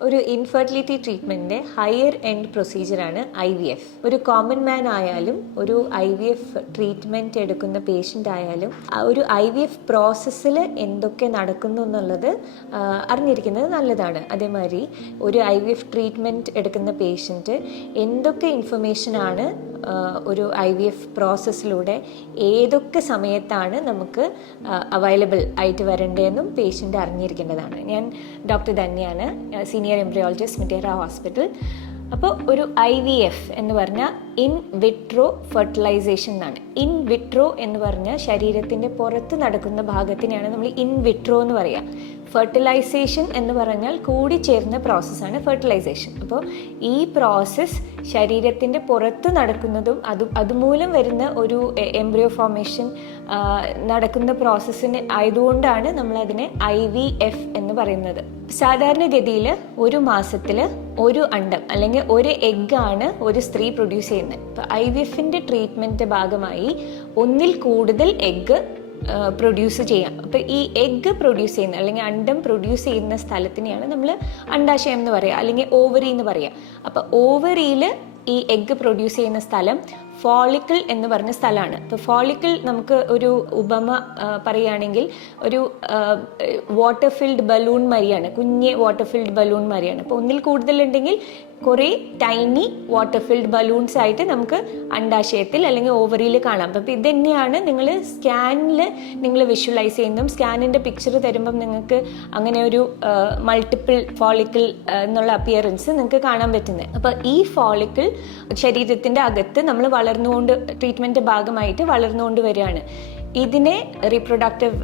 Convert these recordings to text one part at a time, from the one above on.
ഒരു infertility ട്രീറ്റ്മെൻറ്റിൻ്റെ higher end പ്രൊസീജിയറാണ് IVF. ഒരു common man ആയാലും ഒരു IVF ട്രീറ്റ്മെൻറ്റ് എടുക്കുന്ന പേഷ്യൻ്റ് ആയാലും ഒരു IVF പ്രോസസ്സിൽ എന്തൊക്കെ നടക്കുന്നു എന്നുള്ളത് അറിഞ്ഞിരിക്കുന്നത് നല്ലതാണ്. അതേമാതിരി ഒരു IVF ട്രീറ്റ്മെൻറ്റ് എടുക്കുന്ന പേഷ്യൻറ്റ് എന്തൊക്കെ ഇൻഫർമേഷനാണ് ഒരു IVF പ്രോസസ്സിലൂടെ ഏതൊക്കെ സമയത്താണ് നമുക്ക് അവൈലബിൾ ആയിട്ട് വരേണ്ടതെന്നും പേഷ്യൻ്റ് അറിഞ്ഞിരിക്കേണ്ടതാണ്. ഞാൻ doctor ധന്യാണ്, senior embryologist, Mitera hospital. അപ്പോൾ ഒരു IVF എന്ന് പറഞ്ഞാൽ ഇൻ വിട്രോ ഫെർട്ടിലൈസേഷൻ എന്നാണ്. ഇൻ വിട്രോ എന്ന് പറഞ്ഞാൽ ശരീരത്തിൻ്റെ പുറത്ത് നടക്കുന്ന ഭാഗത്തിനെയാണ് നമ്മൾ ഇൻ വിട്രോ എന്ന് പറയുക. ഫെർട്ടിലൈസേഷൻ എന്ന് പറഞ്ഞാൽ കൂടിച്ചേർന്ന പ്രോസസ്സാണ് ഫെർട്ടിലൈസേഷൻ. അപ്പോൾ ഈ പ്രോസസ്സ് ശരീരത്തിൻ്റെ പുറത്ത് നടക്കുന്നതും അതുമൂലം വരുന്ന ഒരു എംബ്രിയോ ഫോർമേഷൻ നടക്കുന്ന പ്രോസസ്സിന് ആയതുകൊണ്ടാണ് നമ്മളതിനെ IVF എന്ന് പറയുന്നത്. സാധാരണഗതിയിൽ ഒരു മാസത്തിൽ ഒരു അണ്ടം അല്ലെങ്കിൽ ഒരു എഗ്ഗാണ് ഒരു സ്ത്രീ പ്രൊഡ്യൂസ് ചെയ്യുന്നത്. ഇപ്പോൾ IVFൻ്റെ ട്രീറ്റ്മെൻറ്റ് ഭാഗമായി ഒന്നിൽ കൂടുതൽ എഗ്ഗ് പ്രൊഡ്യൂസ് ചെയ്യാം. അപ്പോൾ ഈ എഗ്ഗ് പ്രൊഡ്യൂസ് ചെയ്യുന്ന അല്ലെങ്കിൽ അണ്ടം പ്രൊഡ്യൂസ് ചെയ്യുന്ന സ്ഥലത്തിനെയാണ് നമ്മൾ അണ്ടാശയം എന്ന് പറയുക, അല്ലെങ്കിൽ ഓവറി എന്ന് പറയുക. അപ്പോൾ ഓവറിയിൽ ഈ എഗ്ഗ് പ്രൊഡ്യൂസ് ചെയ്യുന്ന സ്ഥലം ഫോളിക്കിൾ എന്ന് പറഞ്ഞ സ്ഥലമാണ്. അപ്പോൾ ഫോളിക്കിൾ നമുക്ക് ഒരു ഉപമ പറയുകയാണെങ്കിൽ ഒരു വാട്ടർ ഫിൽഡ് ബലൂൺ മാതിരിയാണ്, കുഞ്ഞ് വാട്ടർ ഫിൽഡ് ബലൂൺ മാതിരിയാണ്. അപ്പോൾ ഒന്നിൽ കൂടുതലുണ്ടെങ്കിൽ കുറേ ടൈനി വാട്ടർ ഫിൽഡ് ബലൂൺസ് ആയിട്ട് നമുക്ക് അണ്ടാശയത്തിൽ അല്ലെങ്കിൽ ഓവറിയിൽ കാണാം. അപ്പോൾ ഇത് തന്നെയാണ് നിങ്ങൾ സ്കാനിൽ നിങ്ങൾ വിഷ്വലൈസ് ചെയ്യുന്നതും. സ്കാനിൻ്റെ പിക്ചർ തരുമ്പം നിങ്ങൾക്ക് അങ്ങനെ ഒരു മൾട്ടിപ്പിൾ ഫോളിക്കിൾ എന്നുള്ള അപ്പിയറൻസ് നിങ്ങൾക്ക് കാണാൻ പറ്റുന്നത്. അപ്പോൾ ഈ ഫോളിക്കിൾ ശരീരത്തിൻ്റെ അകത്ത് നമ്മൾ ട്രീറ്റ്മെൻറ്റ് ഭാഗമായിട്ട് വളർന്നുകൊണ്ട് വരികയാണ്. ഇതിനെ റീപ്രൊഡക്റ്റീവ്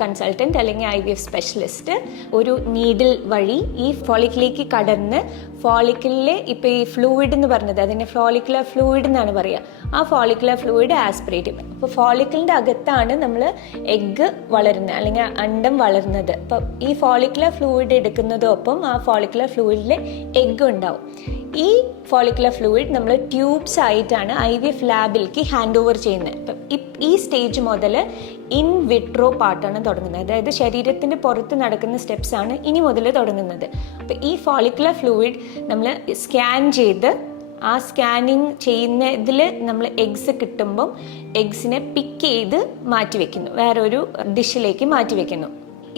കൺസൾട്ടൻറ്റ് അല്ലെങ്കിൽ IVF സ്പെഷ്യലിസ്റ്റ് ഒരു നീഡിൽ വഴി ഈ ഫോളിക്കിലേക്ക് കടന്ന് ഫോളിക്കിളിലെ ഇപ്പോൾ ഈ ഫ്ലൂയിഡ് എന്ന് പറഞ്ഞത് അതിനെ ഫോളിക്കുലർ ഫ്ലൂയിഡ് എന്നാണ് പറയുക. ആ ഫോളിക്കുലർ ഫ്ലൂയിഡ് ആസ്പിറേറ്റ് ചെയ്യും. അപ്പോൾ ഫോളിക്കിളിൻ്റെ അകത്താണ് നമ്മൾ എഗ്ഗ് വളരുന്നത് അല്ലെങ്കിൽ അണ്ടം വളരുന്നത്. അപ്പം ഈ ഫോളിക്കുലർ ഫ്ലൂയിഡ് എടുക്കുന്നതോടൊപ്പം ആ ഫോളിക്കുലർ ഫ്ലൂയിഡിൽ എഗ്ഗ് ഉണ്ടാവും. ഈ ഫോളിക്കുലർ ഫ്ലൂയിഡ് നമ്മൾ ട്യൂബ്സ് ആയിട്ടാണ് IVF ലാബിലേക്ക് ഹാൻഡ് ഓവർ ചെയ്യുന്നത്. അപ്പം ഈ സ്റ്റേജ് മുതൽ ഇൻ വിട്രോ പാർട്ടാണ് തുടങ്ങുന്നത്. അതായത് ശരീരത്തിൻ്റെ പുറത്ത് നടക്കുന്ന സ്റ്റെപ്സാണ് ഇനി മുതൽ തുടങ്ങുന്നത്. അപ്പം ഈ ഫോളിക്കുലർ ഫ്ലൂയിഡ് നമ്മൾ സ്കാൻ ചെയ്ത് ആ സ്കാനിങ് ചെയ്യുന്നതിൽ നമ്മൾ എഗ്സ് കിട്ടുമ്പം എഗ്സിനെ പിക്ക് ചെയ്ത് മാറ്റിവെക്കുന്നു, വേറൊരു ഡിഷിലേക്ക് മാറ്റിവെക്കുന്നു.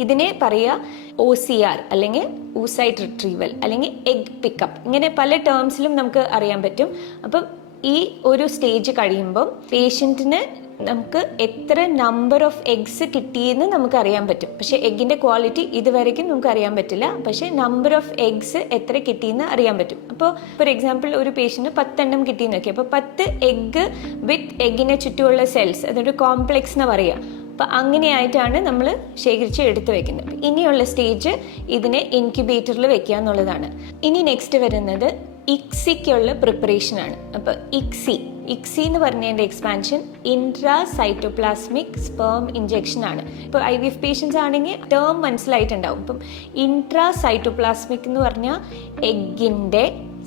ഇതിനെ പറയുക OCR അല്ലെങ്കിൽ oocyte റിട്രീവൽ അല്ലെങ്കിൽ എഗ് പിക്കപ്പ്. ഇങ്ങനെ പല ടേംസിലും നമുക്ക് അറിയാൻ പറ്റും. അപ്പം ഈ ഒരു സ്റ്റേജ് കഴിയുമ്പം പേഷ്യൻറ്റിന് നമുക്ക് എത്ര നമ്പർ ഓഫ് എഗ്സ് കിട്ടിയെന്ന് നമുക്ക് അറിയാൻ പറ്റും. പക്ഷേ എഗ്ഗിൻ്റെ ക്വാളിറ്റി ഇതുവരെയ്ക്കും നമുക്ക് അറിയാൻ പറ്റില്ല. പക്ഷേ നമ്പർ ഓഫ് എഗ്സ് എത്ര കിട്ടിയെന്ന് അറിയാൻ പറ്റും. അപ്പോൾ ഫോർ എക്സാമ്പിൾ ഒരു പേഷ്യൻറ്റ് 10 എണ്ണം കിട്ടിയെന്ന് നോക്കി. അപ്പോൾ 10 എഗ്ഗ് വിത്ത് എഗ്ഗിനെ ചുറ്റുമുള്ള സെൽസ്, അതൊരു കോംപ്ലെക്സ് എന്ന് പറയുക. അപ്പം അങ്ങനെയായിട്ടാണ് നമ്മൾ ശേഖരിച്ച് എടുത്തു വെക്കുന്നത്. ഇനിയുള്ള സ്റ്റേജ് ഇതിനെ ഇൻക്യുബേറ്ററിൽ വെക്കുക എന്നുള്ളതാണ്. ഇനി നെക്സ്റ്റ് വരുന്നത് ICSIക്കുള്ള പ്രിപ്പറേഷനാണ്. അപ്പോൾ ICSI എന്ന് പറഞ്ഞതിൻ്റെ എക്സ്പാൻഷൻ ഇൻട്രാസൈറ്റോപ്ലാസ്മിക് സ്പേം ഇഞ്ചെക്ഷൻ ആണ്. ഇപ്പോൾ IVF പേഷ്യൻസ് ആണെങ്കിൽ ടേം മനസ്സിലായിട്ടുണ്ടാവും. ഇപ്പം ഇൻട്രാസൈറ്റോപ്ലാസ്മിക് എന്ന് പറഞ്ഞാൽ എഗ്ഗിൻ്റെ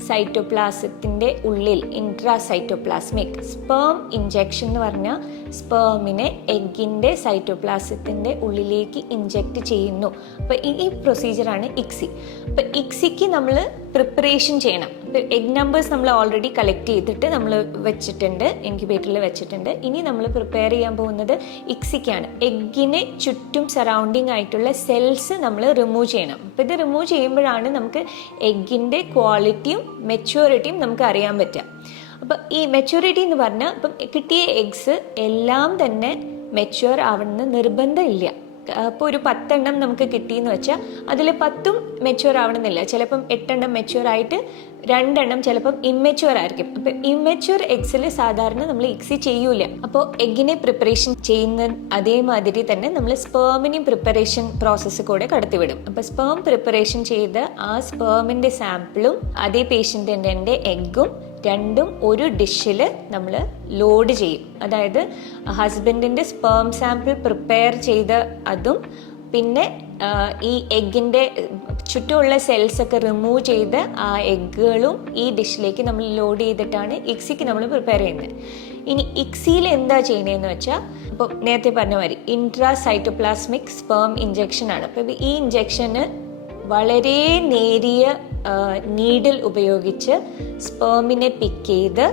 സൈറ്റോപ്ലാസത്തിൻ്റെ ഉള്ളിൽ ഇൻട്രാസൈറ്റോപ്ലാസ്മിക്. സ്പേം ഇഞ്ചെക്ഷൻ എന്ന് പറഞ്ഞാൽ സ്പേമിനെ എഗ്ഗിൻ്റെ സൈറ്റോപ്ലാസത്തിൻ്റെ ഉള്ളിലേക്ക് ഇഞ്ചെക്റ്റ് ചെയ്യുന്നു. അപ്പോൾ ഈ പ്രൊസീജിയറാണ് ICSI. അപ്പോൾ ICSIക്ക് നമ്മൾ പ്രിപ്പറേഷൻ ചെയ്യണം. ഇപ്പോൾ എഗ് നമ്പേഴ്സ് നമ്മൾ ഓൾറെഡി കളക്ട് ചെയ്തിട്ട് നമ്മൾ വെച്ചിട്ടുണ്ട്, ഇൻക്യുബേറ്ററിൽ വെച്ചിട്ടുണ്ട്. ഇനി നമ്മൾ പ്രിപ്പയർ ചെയ്യാൻ പോകുന്നത് ICSIക്കാണ്. എഗ്ഗിന് ചുറ്റും സറൗണ്ടിങ് ആയിട്ടുള്ള സെൽസ് നമ്മൾ റിമൂവ് ചെയ്യണം. അപ്പോൾ ഇത് റിമൂവ് ചെയ്യുമ്പോഴാണ് നമുക്ക് എഗ്ഗിൻ്റെ ക്വാളിറ്റിയും മെച്യൂരിറ്റിയും നമുക്ക് അറിയാൻ പറ്റുക. അപ്പം ഈ മെച്യൂരിറ്റി എന്ന് പറഞ്ഞാൽ ഇപ്പം കിട്ടിയ എഗ്സ് എല്ലാം തന്നെ മെച്യൂർ ആവണമെന്ന് നിർബന്ധമില്ല. അപ്പോൾ ഒരു 10 എണ്ണം നമുക്ക് കിട്ടിയെന്ന് വെച്ചാൽ അതിൽ 10ഉം മെച്യൂർ ആവണമെന്നില്ല. ചിലപ്പം 8 എണ്ണം മെച്യൂർ ആയിട്ട് 2 എണ്ണം ചിലപ്പം ഇമ്മെച്യൂർ ആയിരിക്കും. അപ്പം ഇമ്മെച്യൂർ എഗ്സിൽ സാധാരണ നമ്മൾ ICSI ചെയ്യൂല. അപ്പോൾ എഗ്ഗിനെ പ്രിപ്പറേഷൻ ചെയ്യുന്ന അതേമാതിരി തന്നെ നമ്മൾ സ്പേമിനെയും പ്രിപ്പറേഷൻ പ്രോസസ്സ് കൂടെ കടത്തിവിടും. അപ്പോൾ സ്പേം പ്രിപ്പറേഷൻ ചെയ്ത് ആ സ്പേമിൻ്റെ സാമ്പിളും അതേ പേഷ്യൻറ്റിൻ്റെ എഗ്ഗും രണ്ടും ഒരു ഡിഷിൽ നമ്മൾ ലോഡ് ചെയ്യും. അതായത് ഹസ്ബൻഡിൻ്റെ സ്പേം സാമ്പിൾ പ്രിപ്പയർ ചെയ്ത അതും പിന്നെ ഈ എഗ്ഗിൻ്റെ ചുറ്റുമുള്ള സെൽസൊക്കെ റിമൂവ് ചെയ്ത് ആ എഗ്ഗുകളും ഈ ഡിഷിലേക്ക് നമ്മൾ ലോഡ് ചെയ്തിട്ടാണ് ICSIക്ക് നമ്മൾ പ്രിപ്പയർ ചെയ്യുന്നത്. ഇനി ICSIയിൽ എന്താ ചെയ്യുന്നതെന്ന് വെച്ചാൽ ഇപ്പോൾ നേരത്തെ പറഞ്ഞ മാതിരി ഇൻട്രാസൈറ്റോപ്ലാസ്മിക് സ്പേം ഇഞ്ചെക്ഷൻ ആണ്. അപ്പോൾ ഈ ഇഞ്ചെക്ഷന് വളരെ നേരിയ നീഡിൽ ഉപയോഗിച്ച് സ്പേമിനെ പിക്ക് ചെയ്ത്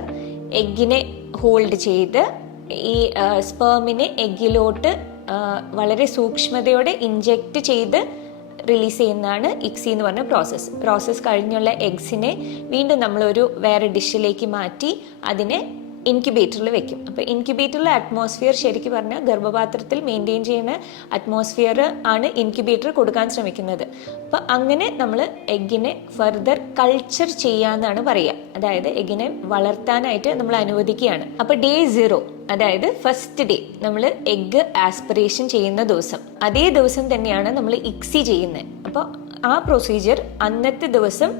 എഗ്ഗിനെ ഹോൾഡ് ചെയ്ത് ഈ സ്പേമിനെ എഗ്ഗിലോട്ട് വളരെ സൂക്ഷ്മതയോടെ ഇൻജെക്റ്റ് ചെയ്ത് റിലീസ് ചെയ്യുന്നതാണ് ഇക്സി എന്ന് പറഞ്ഞ പ്രോസസ്സ് കഴിഞ്ഞുള്ള എഗ്സിനെ വീണ്ടും നമ്മളൊരു വേറെ ഡിഷിലേക്ക് മാറ്റി അതിനെ ഇൻക്യുബേറ്ററിൽ വെക്കും. അപ്പോൾ ഇൻക്യുബേറ്ററിലെ അറ്റ്മോസ്ഫിയർ ശരിക്കും പറഞ്ഞാൽ ഗർഭപാത്രത്തിൽ മെയിൻറ്റെയിൻ ചെയ്യുന്ന അറ്റ്മോസ്ഫിയർ ആണ് ഇൻക്യുബേറ്റർ കൊടുക്കാൻ ശ്രമിക്കുന്നത്. അപ്പോൾ അങ്ങനെ നമ്മൾ എഗ്ഗിനെ ഫർദർ കൾച്ചർ ചെയ്യാന്നാണ് പറയുക. അതായത് എഗ്ഗിനെ വളർത്താനായിട്ട് നമ്മൾ അനുവദിക്കുകയാണ്. അപ്പോൾ ഡേ 0, അതായത് ഫസ്റ്റ് ഡേ നമ്മൾ എഗ്ഗ് ആസ്പിറേഷൻ ചെയ്യുന്ന ദിവസം, അതേ ദിവസം തന്നെയാണ് നമ്മൾ ഇക്സി ചെയ്യുന്നത്. അപ്പോൾ ആ പ്രൊസീജിയർ അന്നത്തെ ദിവസം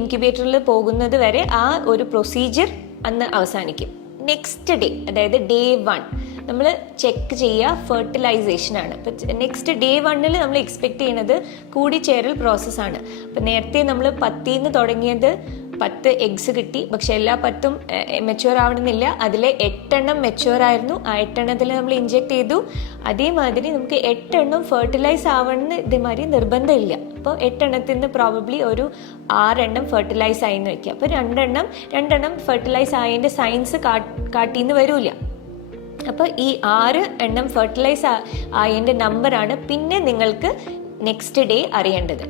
ഇൻക്യുബേറ്ററിൽ പോകുന്നത് വരെ ആ ഒരു പ്രൊസീജിയർ അന്ന് അവസാനിക്കും. നെക്സ്റ്റ് ഡേ, അതായത് ഡേ 1 നമ്മൾ ചെക്ക് ചെയ്യുക ഫെർട്ടിലൈസേഷൻ ആണ്. അപ്പം നെക്സ്റ്റ് ഡേ 1 നമ്മൾ എക്സ്പെക്ട് ചെയ്യുന്നത് കൂടിച്ചേരൽ പ്രോസസ്സാണ്. അപ്പം നേരത്തെ നമ്മൾ 10 തുടങ്ങിയത് 10 എഗ്സ് കിട്ടി, പക്ഷെ എല്ലാ 10 മെച്യൂർ ആവണമെന്നില്ല. അതിലെ 8 മെച്യൂർ ആയിരുന്നു. ആ 8 നമ്മൾ ഇൻജെക്ട് ചെയ്തു. അതേമാതിരി നമുക്ക് 8 ഫെർട്ടിലൈസ് ആവണമെന്ന് ഇതേമാതിരി നിർബന്ധമില്ല. അപ്പോൾ 8 പ്രോബബ്ലി ഒരു 6 ഫെർട്ടിലൈസ് ആയിന്ന് വെക്കുക. അപ്പോൾ 2 ഫെർട്ടിലൈസ് ആയതിൻ്റെ സയൻസ് കാട്ടിന്ന് വരില്ല. അപ്പോൾ ഈ 6 ഫെർട്ടിലൈസ് ആയതിൻ്റെ നമ്പറാണ് പിന്നെ നിങ്ങൾക്ക് നെക്സ്റ്റ് ഡേ അറിയേണ്ടത്.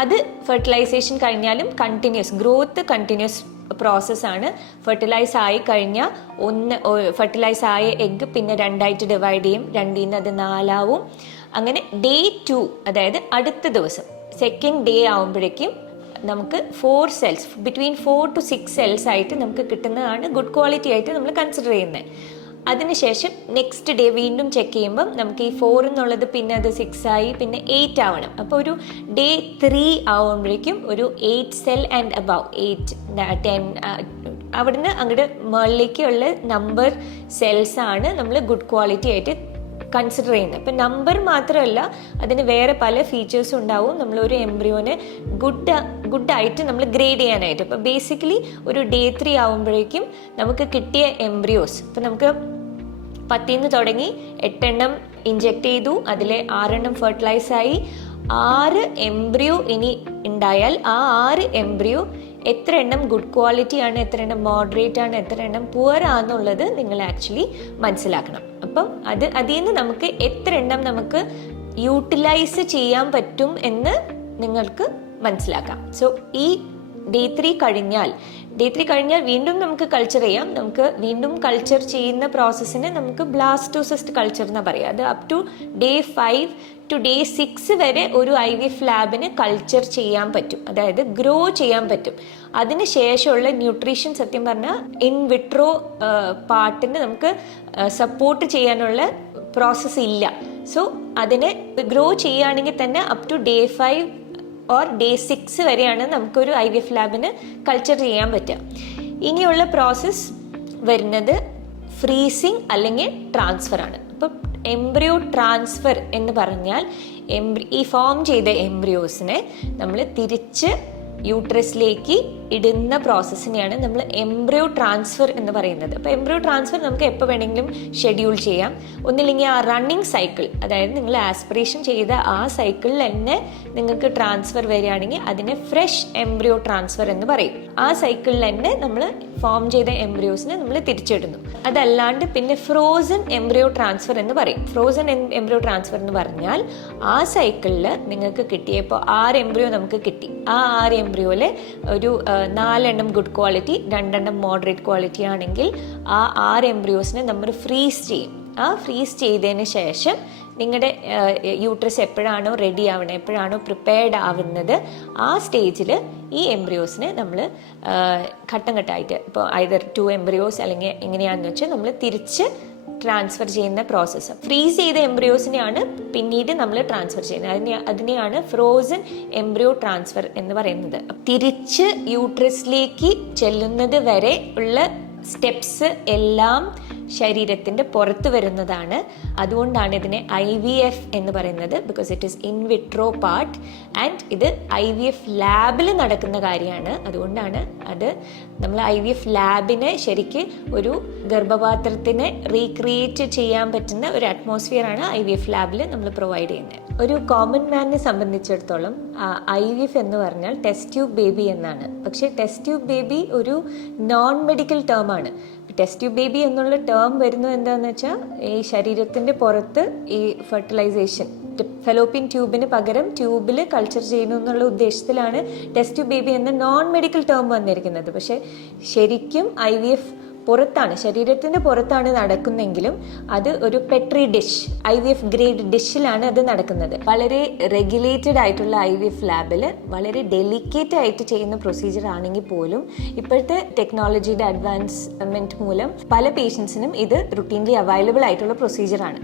അത് ഫെർട്ടിലൈസേഷൻ കഴിഞ്ഞാലും ഗ്രോത്ത് കണ്ടിന്യൂസ് പ്രോസസ്സാണ്. ഫെർട്ടിലൈസ് ആയി കഴിഞ്ഞാൽ ഫെർട്ടിലൈസ് ആയ എഗ്ഗ് പിന്നെ 2 ഡിവൈഡ് ചെയ്യും. 2 അത് 4 ആവും. അങ്ങനെ ഡേ 2, അതായത് അടുത്ത ദിവസം സെക്കൻഡ് ഡേ ആവുമ്പോഴേക്കും നമുക്ക് 4 cells, ബിറ്റ്വീൻ 4 to 6 cells ആയിട്ട് നമുക്ക് കിട്ടുന്നതാണ് ഗുഡ് ക്വാളിറ്റി ആയിട്ട് നമ്മൾ കൺസിഡർ ചെയ്യുന്നത്. അതിനുശേഷം നെക്സ്റ്റ് ഡേ വീണ്ടും ചെക്ക് ചെയ്യുമ്പം നമുക്ക് ഈ 4 എന്നുള്ളത് പിന്നെ അത് 6 ആയി പിന്നെ 8 ആവണം. അപ്പോൾ ഒരു ഡേ 3 ആവുമ്പോഴേക്കും ഒരു 8 cell ആൻഡ് അബവ് 8, 10 അവിടുന്ന് അങ്ങോട്ട് മുകളിലേക്കുള്ള നമ്പർ സെൽസ് ആണ് നമ്മൾ ഗുഡ് ക്വാളിറ്റി ആയിട്ട് കൺസിഡർ ചെയ്യുന്നത്. അപ്പം നമ്പർ മാത്രമല്ല, അതിന് വേറെ പല ഫീച്ചേഴ്സും ഉണ്ടാവും. നമ്മളൊരു എംബ്രിയോനെ ഗുഡായിട്ട് നമ്മൾ ഗ്രേഡ് ചെയ്യാനായിട്ട്. അപ്പോൾ ബേസിക്കലി ഒരു ഡേ 3 ആവുമ്പോഴേക്കും നമുക്ക് കിട്ടിയ എംബ്രിയോസ്, ഇപ്പം നമുക്ക് 10 തുടങ്ങി 8 ഇൻജെക്ട് ചെയ്തു, അതിലെ 6 ഫെർട്ടിലൈസ് ആയി. 6 എംബ്രിയോ ഇനി ഉണ്ടായാൽ ആ 6 എംബ്രിയോ എത്ര ഗുഡ് ക്വാളിറ്റി ആണ്, എത്ര മോഡറേറ്റ് ആണ്, എത്ര പുവർ ആണെന്നുള്ളത് നിങ്ങൾ ആക്ച്വലി മനസ്സിലാക്കണം. അപ്പം അതിൽ നിന്ന് നമുക്ക് എത്ര നമുക്ക് യൂട്ടിലൈസ് ചെയ്യാൻ പറ്റും എന്ന് നിങ്ങൾക്ക് മനസ്സിലാക്കാം. സോ ഈ ഡേ 3 കഴിഞ്ഞാൽ വീണ്ടും നമുക്ക് കൾച്ചർ ചെയ്യാം. നമുക്ക് വീണ്ടും കൾച്ചർ ചെയ്യുന്ന പ്രോസസ്സിന് നമുക്ക് ബ്ലാസ്റ്റോസിസ്റ്റ് കൾച്ചർ എന്ന് പറയാം. അത് up to day 5 to day 6 വരെ ഒരു IVF ലാബിന് കൾച്ചർ ചെയ്യാൻ പറ്റും, അതായത് ഗ്രോ ചെയ്യാൻ പറ്റും. അതിന് ശേഷമുള്ള ന്യൂട്രീഷൻ സത്യം പറഞ്ഞാൽ ഇൻ വിട്രോ പാർട്ടിന് നമുക്ക് സപ്പോർട്ട് ചെയ്യാനുള്ള പ്രോസസ്സ് ഇല്ല. സോ അതിനെ ഗ്രോ ചെയ്യുകയാണെങ്കിൽ തന്നെ up to day 5 or day 6 വരെയാണ് നമുക്കൊരു IVF ലാബിന് കൾച്ചർ ചെയ്യാൻ പറ്റുക. ഇനിയുള്ള പ്രോസസ്സ് വരുന്നത് ഫ്രീസിങ് അല്ലെങ്കിൽ ട്രാൻസ്ഫർ ആണ്. അപ്പം എംബ്രിയോ ട്രാൻസ്ഫർ എന്ന് പറഞ്ഞാൽ ഈ ഫോം ചെയ്ത എംബ്രിയോസിനെ നമ്മൾ തിരിച്ച് യൂട്രസിലേക്ക് ഇടുന്ന പ്രോസസ്സിനെയാണ് നമ്മൾ എംബ്രിയോ ട്രാൻസ്ഫർ എന്ന് പറയുന്നത്. അപ്പോൾ എംബ്രിയോ ട്രാൻസ്ഫർ നമുക്ക് എപ്പോൾ വേണമെങ്കിലും ഷെഡ്യൂൾ ചെയ്യാം. ഒന്നില്ലെങ്കിൽ ആ റണ്ണിങ് സൈക്കിൾ, അതായത് നിങ്ങൾ ആസ്പിറേഷൻ ചെയ്ത ആ സൈക്കിളിൽ തന്നെ നിങ്ങൾക്ക് ട്രാൻസ്ഫർ വരികയാണെങ്കിൽ അതിനെ ഫ്രഷ് എംബ്രിയോ ട്രാൻസ്ഫർ എന്ന് പറയും. ആ സൈക്കിളിൽ തന്നെ നമ്മൾ ഫോം ചെയ്ത എംബ്രിയോസിനെ നമ്മൾ തിരിച്ചിടുന്നു. അതല്ലാണ്ട് പിന്നെ ഫ്രോസൺ എംബ്രിയോ ട്രാൻസ്ഫർ എന്ന് പറയും. ഫ്രോസൺ എംബ്രിയോ ട്രാൻസ്ഫർ എന്ന് പറഞ്ഞാൽ ആ സൈക്കിളിൽ നിങ്ങൾക്ക് കിട്ടിയപ്പോൾ 6 എംബ്രിയോ നമുക്ക് കിട്ടി. ആ 6 എംബ്രിയോയിൽ ഒരു 4 ഗുഡ് ക്വാളിറ്റി, 2 മോഡറേറ്റ് ക്വാളിറ്റി ആണെങ്കിൽ ആ 6 എംബ്രിയോസിനെ നമ്മൾ ഫ്രീസ് ചെയ്യും. ആ ഫ്രീസ് ചെയ്തതിന് ശേഷം നിങ്ങളുടെ യൂട്രസ് എപ്പോഴാണോ റെഡി ആവണത്, എപ്പോഴാണോ പ്രിപ്പയർഡ് ആവുന്നത്, ആ സ്റ്റേജിൽ ഈ എംബ്രിയോസിനെ നമ്മൾ ഘട്ടം ഘട്ടമായിട്ട്, ഇപ്പോൾ ഐദർ 2 എംബ്രിയോസ് അല്ലെങ്കിൽ എങ്ങനെയാണെന്ന് വെച്ചാൽ നമ്മൾ തിരിച്ച് ട്രാൻസ്ഫർ ചെയ്യുന്ന പ്രോസസ്സ്. ഫ്രീസ് ചെയ്ത എംബ്രിയോസിനെയാണ് പിന്നീട് നമ്മൾ ട്രാൻസ്ഫർ ചെയ്യുന്നത്. അതിനെയാണ് ഫ്രോസൺ എംബ്രിയോ ട്രാൻസ്ഫർ എന്ന് പറയുന്നത്. തിരിച്ച് യൂട്രസിലേക്ക് ചെല്ലുന്നത് വരെ ഉള്ള സ്റ്റെപ്സ് എല്ലാം ശരീരത്തിൻ്റെ പുറത്ത് വരുന്നതാണ്. അതുകൊണ്ടാണ് ഇതിനെ IVF എന്ന് പറയുന്നത്, because it is in vitro part and ഇത് IVF ലാബിൽ നടക്കുന്ന കാര്യമാണ്. അതുകൊണ്ടാണ് അത് നമ്മൾ IVF ലാബിനെ ശരിക്ക് ഒരു ഗർഭപാത്രത്തിനെ റീക്രിയേറ്റ് ചെയ്യാൻ പറ്റുന്ന ഒരു അറ്റ്മോസ്ഫിയറാണ് IVF ലാബിൽ നമ്മൾ പ്രൊവൈഡ് ചെയ്യുന്നത്. ഒരു കോമൺ മാനിനെ സംബന്ധിച്ചിടത്തോളം IVF എന്ന് പറഞ്ഞാൽ ടെസ്റ്റ് ട്യൂബ് ബേബി എന്നാണ്. പക്ഷേ ടെസ്റ്റ് ട്യൂബ് ബേബി ഒരു നോൺ മെഡിക്കൽ ടേം ആണ്. ടെസ്റ്റ് ട്യൂബ് ബേബി എന്നുള്ള ടേം വരുന്നത് എന്താണെന്ന് വെച്ചാൽ ഈ ശരീരത്തിൻ്റെ പുറത്ത് ഈ ഫെർട്ടിലൈസേഷൻ ഫെലോപ്പിയൻ ട്യൂബിന് പകരം ട്യൂബിൽ കൾച്ചർ ചെയ്യുന്നു എന്നുള്ള ഉദ്ദേശത്തിലാണ് ടെസ്റ്റ് ട്യൂബ് ബേബി എന്ന നോൺ മെഡിക്കൽ ടേം വന്നിരിക്കുന്നത്. പക്ഷേ ശരിക്കും IVF പുറത്താണ്, ശരീരത്തിൻ്റെ പുറത്താണ് നടക്കുന്നെങ്കിലും അത് ഒരു പെട്രി ഡിഷ്, IVF ഗ്രേഡ് ഡിഷിലാണ് അത് നടക്കുന്നത്. വളരെ റെഗുലേറ്റഡ് ആയിട്ടുള്ള IVF ലാബിൽ വളരെ ഡെലിക്കേറ്റ് ആയിട്ട് ചെയ്യുന്ന പ്രൊസീജിയർ ആണെങ്കിൽ പോലും ഇപ്പോഴത്തെ ടെക്നോളജിയുടെ അഡ്വാൻസ്മെൻറ്റ് മൂലം പല പേഷ്യൻസിനും ഇത് റുട്ടീൻലി അവൈലബിൾ ആയിട്ടുള്ള പ്രൊസീജിയറാണ്.